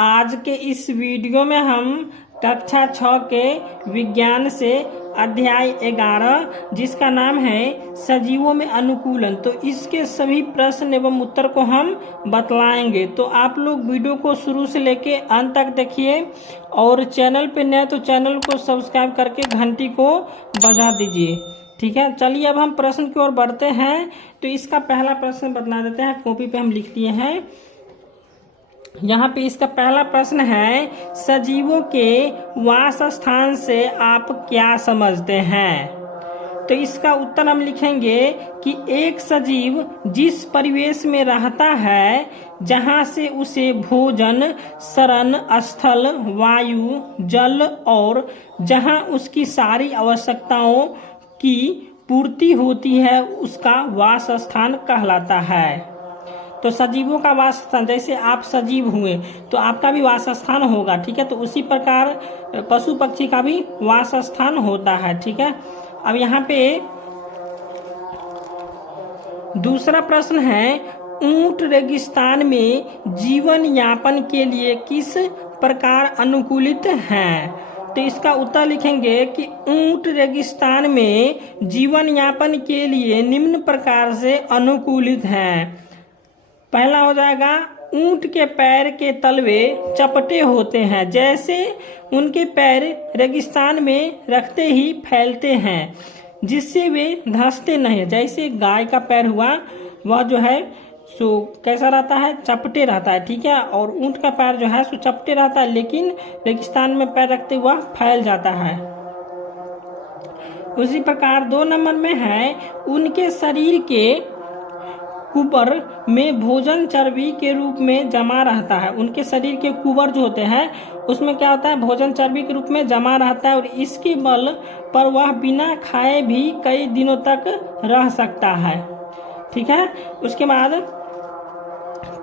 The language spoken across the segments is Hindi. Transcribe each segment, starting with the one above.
आज के इस वीडियो में हम कक्षा 6 के विज्ञान से अध्याय 11 जिसका नाम है सजीवों में अनुकूलन, तो इसके सभी प्रश्न एवं उत्तर को हम बतलाएंगे। तो आप लोग वीडियो को शुरू से लेके अंत तक देखिए और चैनल पे नए तो चैनल को सब्सक्राइब करके घंटी को बजा दीजिए। ठीक है, चलिए अब हम प्रश्न की ओर बढ़ते हैं। तो इसका पहला प्रश्न बता देते हैं, कॉपी पे हम लिख दिए हैं। यहाँ पे इसका पहला प्रश्न है, सजीवों के वास स्थान से आप क्या समझते हैं? तो इसका उत्तर हम लिखेंगे कि एक सजीव जिस परिवेश में रहता है जहाँ से उसे भोजन, शरण स्थल, वायु, जल और जहाँ उसकी सारी आवश्यकताओं की पूर्ति होती है उसका वास स्थान कहलाता है। तो सजीवों का वास स्थान, जैसे आप सजीव हुए तो आपका भी वास स्थान होगा। ठीक है, तो उसी प्रकार पशु पक्षी का भी वास स्थान होता है। ठीक है, अब यहाँ पे दूसरा प्रश्न है, ऊंट रेगिस्तान में जीवन यापन के लिए किस प्रकार अनुकूलित हैं? तो इसका उत्तर लिखेंगे कि ऊंट रेगिस्तान में जीवन यापन के लिए निम्न प्रकार से अनुकूलित हैं। पहला हो जाएगा, ऊंट के पैर के तलवे चपटे होते हैं, जैसे उनके पैर रेगिस्तान में रखते ही फैलते हैं जिससे वे धंसते नहीं। जैसे गाय का पैर हुआ वह जो है सो कैसा रहता है, चपटे रहता है। ठीक है, और ऊंट का पैर जो है सो चपटे रहता है, लेकिन रेगिस्तान में पैर रखते हुआ फैल जाता है। उसी प्रकार 2 नंबर में है, उनके शरीर के कुबर में भोजन चर्बी के रूप में जमा रहता है। उनके शरीर के कुबर जो होते हैं उसमें क्या होता है, भोजन चर्बी के रूप में जमा रहता है और इसके बल पर वह बिना खाए भी कई दिनों तक रह सकता है। ठीक है, उसके बाद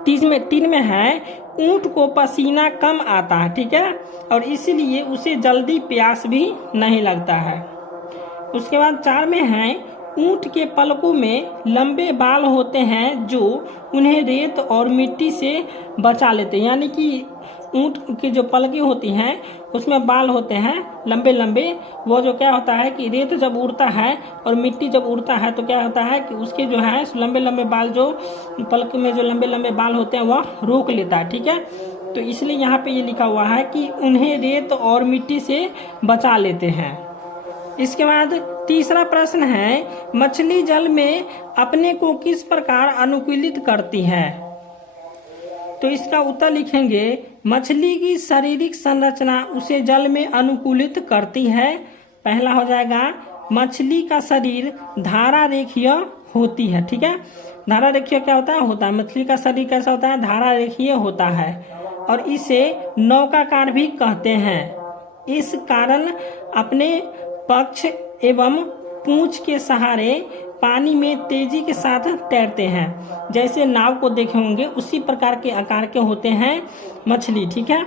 3 में है, ऊंट को पसीना कम आता है। ठीक है, और इसीलिए उसे जल्दी प्यास भी नहीं लगता है। उसके बाद 4 में है, ऊंट के पलकों में लंबे बाल होते हैं जो उन्हें रेत और मिट्टी से बचा लेते हैं। यानी कि ऊंट की जो पलकें होती हैं उसमें बाल होते हैं लंबे लंबे, वो जो क्या होता है कि रेत जब उड़ता है और मिट्टी जब उड़ता है तो क्या होता है कि उसके जो है लंबे लंबे बाल, जो पलक में जो लंबे लंबे बाल होते हैं वह रोक लेता है। ठीक है, तो इसलिए यहाँ पे ये लिखा हुआ है कि उन्हें रेत और मिट्टी से बचा लेते हैं। इसके बाद तीसरा प्रश्न है, मछली जल में अपने को किस प्रकार अनुकूलित करती है? तो इसका उत्तर लिखेंगे, मछली की शारीरिक संरचना उसे जल में अनुकूलित करती है। पहला हो जाएगा, मछली का शरीर धारा रेखीय होती है। ठीक है, धारा रेखीय क्या होता है मछली का शरीर कैसा होता है, धारा रेखीय होता है और इसे नौकाकार भी कहते हैं। इस कारण अपने पक्ष एवं पूंछ के सहारे पानी में तेजी के साथ तैरते हैं। जैसे नाव को देखे होंगे उसी प्रकार के आकार के होते हैं मछली। ठीक है,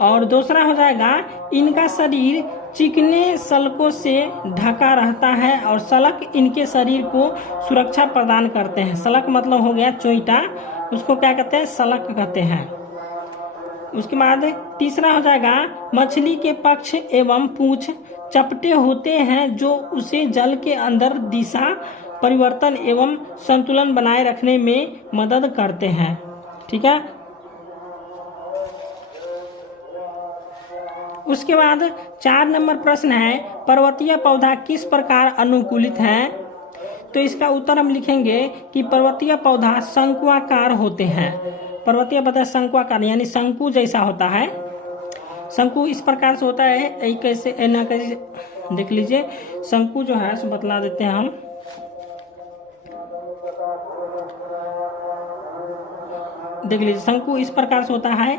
और दूसरा हो जाएगा, इनका शरीर चिकने सलकों से ढका रहता है और सलक इनके शरीर को सुरक्षा प्रदान करते हैं। सलक मतलब हो गया चोइटा, उसको क्या कहते हैं, सलक कहते हैं। उसके बाद तीसरा हो जाएगा, मछली के पक्ष एवं पूंछ चपटे होते हैं जो उसे जल के अंदर दिशा परिवर्तन एवं संतुलन बनाए रखने में मदद करते हैं। ठीक है, उसके बाद 4 नंबर प्रश्न है, पर्वतीय पौधा किस प्रकार अनुकूलित है? तो इसका उत्तर हम लिखेंगे कि पर्वतीय पौधा शंकुआकार होते हैं। पर्वतीय पौधा शंकुआकार यानी शंकु जैसा होता है। शंकु इस प्रकार से होता है, कैसे ना कैसे देख लीजिए। शंकु जो है सो बतला देते हैं हम। देख लीजिए, शंकु इस प्रकार से होता है,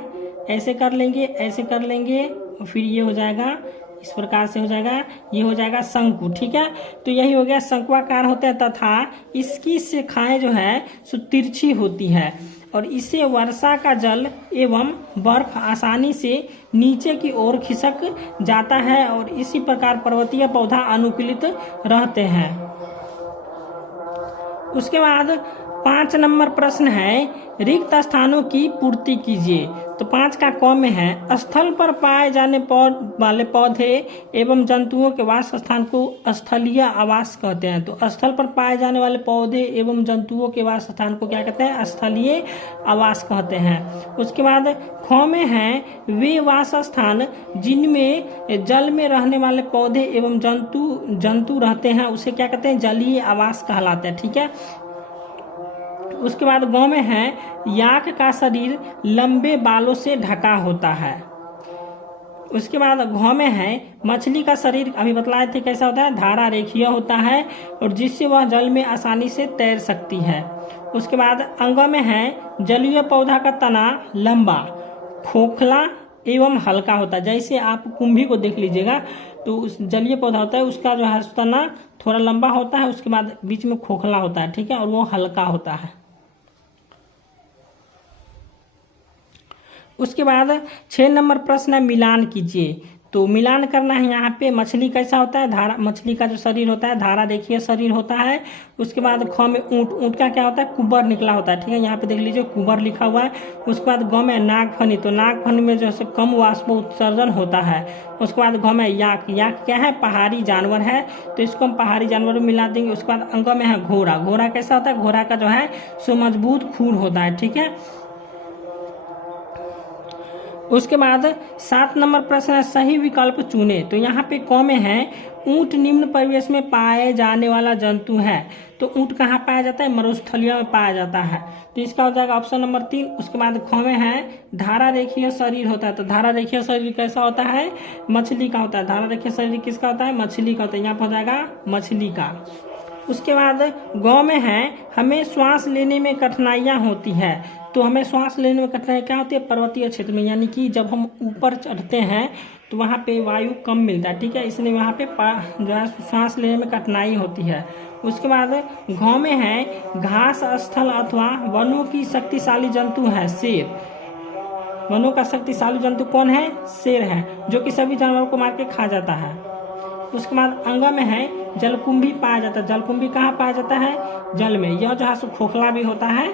ऐसे कर लेंगे, ऐसे कर लेंगे, फिर ये हो जाएगा, इस प्रकार से हो जाएगा, ये हो जाएगा शंकु। ठीक है, तो यही हो गया, शंकुआकार होता है तथा इसकी शाखाएं जो है सो तिरछी होती है और इसे वर्षा का जल एवं बर्फ आसानी से नीचे की ओर खिसक जाता है और इसी प्रकार पर्वतीय पौधा अनुकूलित रहते हैं। उसके बाद 5 नंबर प्रश्न है, रिक्त स्थानों की पूर्ति कीजिए। तो 5 का क में है, स्थल पर पाए जाने वाले पौधे एवं जंतुओं के वास स्थान को स्थलीय आवास कहते हैं। तो स्थल पर पाए जाने वाले पौधे एवं जंतुओं के वास स्थान को क्या कहते हैं? स्थलीय आवास कहते हैं। उसके बाद ख में है, वे वास स्थान जिनमें जल में रहने वाले पौधे एवं जंतु रहते हैं उसे क्या कहते हैं? जलीय आवास कहलाते हैं। ठीक है। उसके बाद ग में है, याक का शरीर लंबे बालों से ढका होता है। उसके बाद घ में है, मछली का शरीर अभी बतलाए थे कैसा होता है? धारा रेखीय होता है और जिससे वह जल में आसानी से तैर सकती है। उसके बाद अंग में है, जलीय पौधा का तना लंबा, खोखला एवं हल्का होता है। जैसे आप कुंभी को देख लीजिएगा तो उस जलीय पौधा होता है, उसका जो है तना थोड़ा लंबा होता है, उसके बाद बीच में खोखला होता है। ठीक है। और वो हल्का होता है। उसके बाद 6 नंबर प्रश्न है, मिलान कीजिए। तो मिलान करना है यहाँ पे। मछली कैसा होता है? धारा, मछली का जो शरीर होता है धारा रेखीय शरीर होता है। उसके बाद ख में ऊंट का क्या होता है? कुबर निकला होता है। ठीक है। यहाँ पे देख लीजिए कुबर लिखा हुआ है। उसके बाद ग में नागफनी, तो नागफनी में जो है कम वाष्प उत्सर्जन होता है। उसके बाद घ में याक, याक क्या है? पहाड़ी जानवर है, तो इसको हम पहाड़ी जानवर में मिला देंगे। उसके बाद अंग में है घोड़ा, घोड़ा कैसा होता है? घोड़ा का जो है सो मजबूत खून होता है। ठीक है। उसके बाद 7 नंबर प्रश्न है, सही विकल्प चुने। तो यहाँ पे क में है, ऊंट निम्न परिवेश में पाए जाने वाला जंतु है। तो ऊंट कहाँ पाया जाता है? मरुस्थलीय में पाया जाता है। तो इसका हो जाएगा ऑप्शन नंबर 3। उसके बाद ख में है, धारा रेखीय शरीर होता है। तो धारा रेखीय शरीर कैसा होता है? मछली का होता है। धारा रेखीय शरीर किसका होता है? मछली का होता है। यहाँ पर हो जाएगा मछली का। उसके बाद ग में है, हमें श्वास लेने में कठिनाइयाँ होती है। तो हमें श्वास लेने में कठिनाई क्या होती है? पर्वतीय क्षेत्र में, यानी कि जब हम ऊपर चढ़ते हैं तो वहाँ पे वायु कम मिलता है। ठीक है। इसलिए वहाँ पे जो है सांस लेने में कठिनाई होती है। उसके बाद घ में है, घास स्थल अथवा वनों की शक्तिशाली जंतु है शेर। वनों का शक्तिशाली जंतु कौन है? शेर है, जो कि सभी जानवरों को मार के खा जाता है। उसके बाद अंग में है, जलकुंभी पाया जाता है। जलकुंभी कहाँ पाया जाता है? जल में। यह जो है खोखला भी होता है